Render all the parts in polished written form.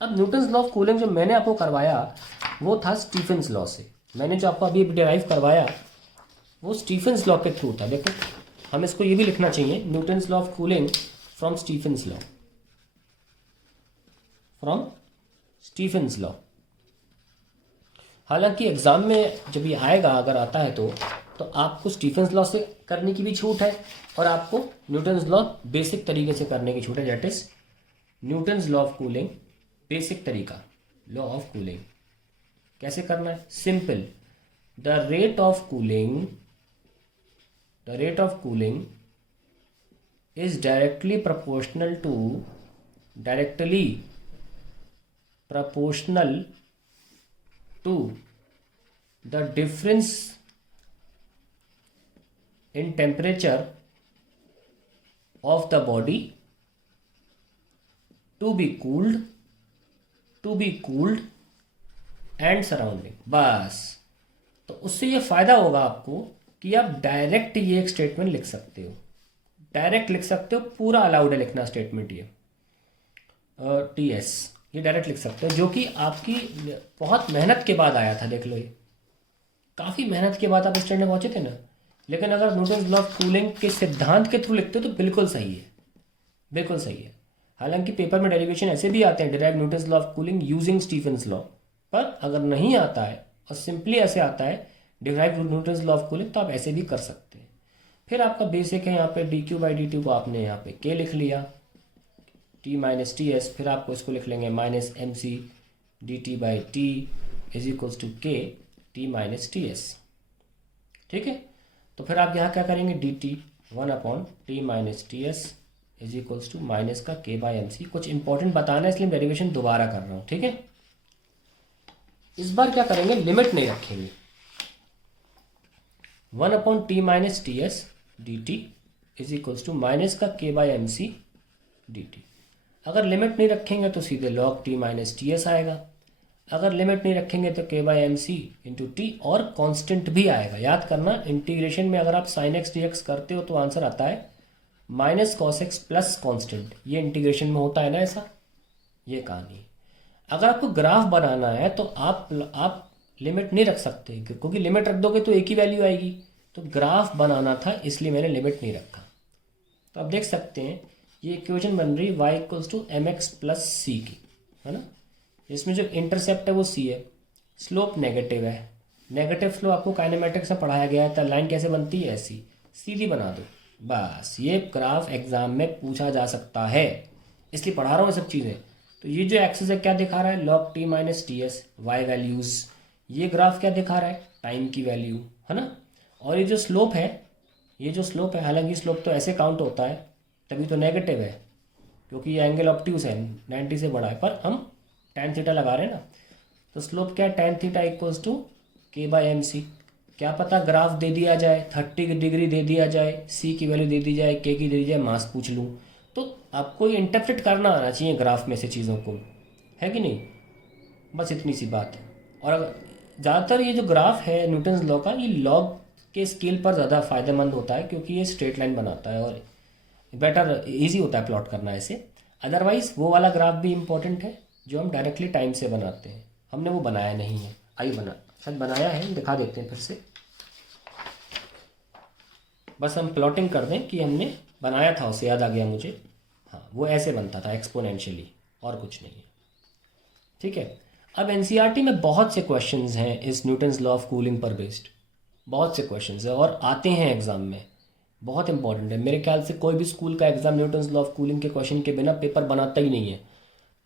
अब Newton's law of cooling जो मैंने आपको करवाया वो था स्टीफेंस लॉ से। मैंने जो आपको अभी डिराइव करवाया वो स्टीफेंस लॉ के थ्रू था। देखो हम इसको ये भी लिखना चाहिए, Newton's law of cooling from Stephen's law, from Stephen's law. हालांकि एग्जाम में जब ये आएगा, अगर आता है तो आपको स्टीफेंस लॉ से करने की भी छूट है और आपको न्यूटन्स लॉ बेसिक तरीके से करने की छूट है। That is Newton's law of cooling basic तरीका, लॉ ऑफ कूलिंग कैसे करना है। Simple, the rate of cooling is directly proportional to the difference in temperature of the body to be cooled and surrounding। बस, तो उससे ये फायदा होगा आपको कि आप डायरेक्ट ये एक स्टेटमेंट लिख सकते हो, डायरेक्ट लिख सकते हो। पूरा अलाउड है लिखना स्टेटमेंट ये टीएस, ये डायरेक्ट लिख सकते हो, जो कि आपकी बहुत मेहनत के बाद आया था। देख लो, ये काफ़ी मेहनत के बाद आप इस स्टेट में पहुंचे थे ना। लेकिन अगर न्यूटन्स लॉ ऑफ कूलिंग के सिद्धांत के थ्रू लिखते हो तो बिल्कुल सही है, बिल्कुल सही है। हालांकि पेपर में डेरिवेशन ऐसे भी आते हैं, derive Newton's law of cooling using Stephen's law, पर अगर नहीं आता है और सिंपली ऐसे आता है derive Newton's law of cooling, तो आप ऐसे भी कर सकते हैं। फिर आपका बेसिक है यहाँ पे D Q by D T को आपने यहाँ पे के लिख लिया, टी माइनस टी एस, फिर आपको इसको लिख लेंगे minus M C D T by T is equals to K T minus T S. ठीक है, तो फिर आप यहाँ क्या करेंगे, D T one upon T minus T S is equals to minus का के बाई एम सी। कुछ इंपॉर्टेंट बताना है इसलिए डेरिवेशन दोबारा कर रहा हूँ। ठीक है, इस बार क्या करेंगे, लिमिट नहीं रखेंगे। One upon T minus T S D T is equals to minus का K by M C D T. अगर लिमिट नहीं रखेंगे तो सीधे log T minus T S आएगा। अगर लिमिट नहीं रखेंगे तो K by M C into T, और कांस्टेंट भी आएगा। याद करना, इंटीग्रेशन में अगर आप साइन एक्स डी एक्स करते हो तो आंसर आता है minus cos x plus constant. ये इंटीग्रेशन में होता है ना ऐसा, ये कहानी है। अगर आपको ग्राफ बनाना है तो आप लिमिट नहीं रख सकते, क्योंकि लिमिट रख दोगे तो एक ही वैल्यू आएगी। तो ग्राफ बनाना था इसलिए मैंने लिमिट नहीं रखा। तो आप देख सकते हैं ये इक्वेशन बन रही y equals to M X plus C की, है ना। इसमें जो इंटरसेप्ट है वो c है, स्लोप नेगेटिव है। नेगेटिव स्लोप आपको काइनेमेटिक्स में पढ़ाया गया है। तो लाइन कैसे बनती है, ऐसी सीधी बना दो बस। ये ग्राफ एग्जाम में पूछा जा सकता है, इसलिए पढ़ा रहा हूँ सब चीज़ें। तो ये जो एक्सिस है क्या दिखा रहा है, log T minus T S Y values. ये ग्राफ क्या दिखा रहा है, टाइम की वैल्यू, है ना। और ये जो स्लोप है, हालांकि स्लोप तो ऐसे काउंट होता है, तभी तो नेगेटिव है, क्योंकि ये एंगल ऑप्टिक्स है, 90 से बड़ा है, पर हम tan थीटा लगा रहे हैं ना। तो स्लोप क्या है, tan थीटा इक्वल्स टू के बाई एम सी। क्या पता ग्राफ दे दिया जाए, 30 डिग्री दे दिया जाए, सी की वैल्यू दे दी जाए, के की दे दी जाए, मास पूछ लूँ। तो आपको ये इंटरप्रेट करना आना चाहिए ग्राफ में से चीज़ों को, है कि नहीं। बस इतनी सी बात है। और ज़्यादातर ये जो ग्राफ है न्यूटन्स लॉ का, ये लॉग के स्केल पर ज़्यादा फ़ायदेमंद होता है, क्योंकि ये स्ट्रेट लाइन बनाता है और बेटर ईजी होता है प्लॉट करना ऐसे। अदरवाइज वो वाला ग्राफ भी इम्पोर्टेंट है जो हम डायरेक्टली टाइम से बनाते हैं, हमने वो बनाया नहीं है। शायद बनाया है, दिखा देते हैं फिर से। बस हम प्लॉटिंग कर दें कि हमने बनाया था, उसे याद आ गया मुझे। हाँ, वो ऐसे बनता था एक्सपोनेंशियली, और कुछ नहीं है। ठीक है, अब एनसीईआरटी में बहुत से क्वेश्चंस हैं इस न्यूटन्स लॉ ऑफ कूलिंग पर बेस्ड, बहुत से क्वेश्चंस हैं और आते हैं एग्जाम में, बहुत इंपॉर्टेंट है। मेरे ख्याल से कोई भी स्कूल का exam Newton's law of cooling के क्वेश्चन के बिना पेपर बनाता ही नहीं है।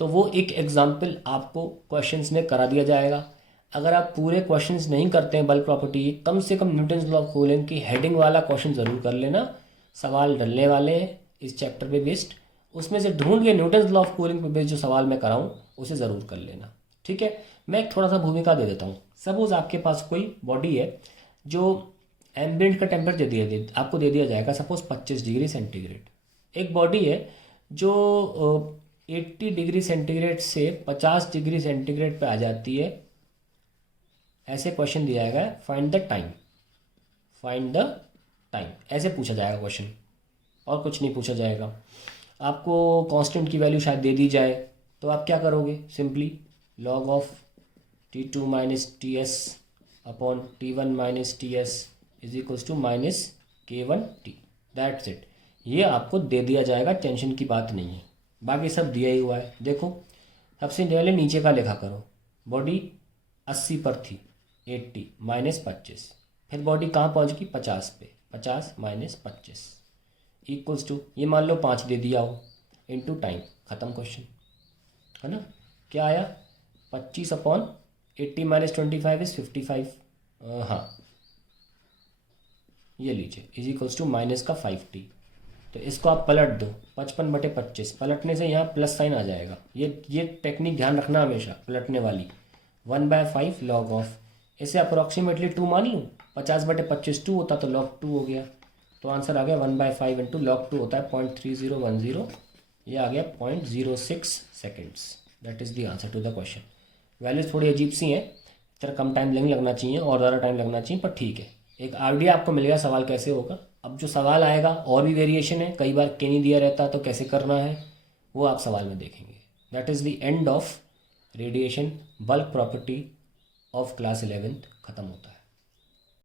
तो वो एक एग्जाम्पल आपको क्वेश्चंस में करा दिया जाएगा। अगर आप पूरे क्वेश्चंस नहीं करते हैं बल्क प्रॉपर्टी, कम से कम न्यूटन्स लॉ ऑफ कूलिंग की हेडिंग वाला क्वेश्चन ज़रूर कर लेना। सवाल डलने वाले हैं इस चैप्टर पे बेस्ड, उसमें से ढूंढ के न्यूटन्स लॉ ऑफ कूलिंग पे बेस्ड जो सवाल मैं कराऊँ उसे ज़रूर कर लेना। ठीक है, मैं एक थोड़ा सा भूमिका दे देता हूँ। सपोज आपके पास कोई बॉडी है जो एम्बिएंट का टेम्परेचर आपको दे दिया जाएगा, सपोज 25 डिग्री सेंटीग्रेड। एक बॉडी है जो 80 डिग्री सेंटीग्रेड से 50 डिग्री सेंटीग्रेड पे आ जाती है। ऐसे क्वेश्चन दिया जाएगा, फाइंड द टाइम, ऐसे पूछा जाएगा क्वेश्चन, और कुछ नहीं पूछा जाएगा। आपको कांस्टेंट की वैल्यू शायद दे दी जाए, तो आप क्या करोगे, simply log of T2 minus T S upon T1 minus T S is equals to minus K1T। That's it. ये आपको दे दिया जाएगा, टेंशन की बात नहीं है, बाकी सब दिया ही हुआ है। देखो सबसे पहले नीचे का लिखा करो, बॉडी 80 पर थी, 80 माइनस 25, फिर बॉडी कहाँ पहुँच गई 50 पे, 50 माइनस 25 इक्वल्स टू, ये मान लो 5 दे दिया हो, इनटू टाइम, ख़त्म क्वेश्चन, है ना। क्या आया 25 अपॉन 80 माइनस 25 इज 55, हाँ ये लीजिए, इज इक्वल्स टू माइनस का 5t। तो इसको आप पलट दो, 55/25, पलटने से यहाँ प्लस साइन आ जाएगा। ये टेक्निक ध्यान रखना हमेशा, पलटने वाली। 1/5 लॉग ऑफ, इसे अप्रोक्सीमेटली 2 मान लूँ, 50/25 2 होता तो लॉग 2 हो गया, तो आंसर आ गया 1/5 इंटू लॉग 2 होता है 0.3010, ये आ गया 0.06 seconds. That is the answer to the question. Values थोड़ी अजीब सी हैं, इतना कम टाइम नहीं लगना चाहिए और ज़्यादा टाइम लगना चाहिए, पर ठीक है, एक आइडिया आपको मिलेगा सवाल कैसे होगा। अब जो सवाल आएगा और भी वेरिएशन है, कई बार के नहीं दिया रहता तो कैसे करना है वो आप सवाल में देखेंगे। That is the end of radiation bulk property of class 11th ख़त्म होता है।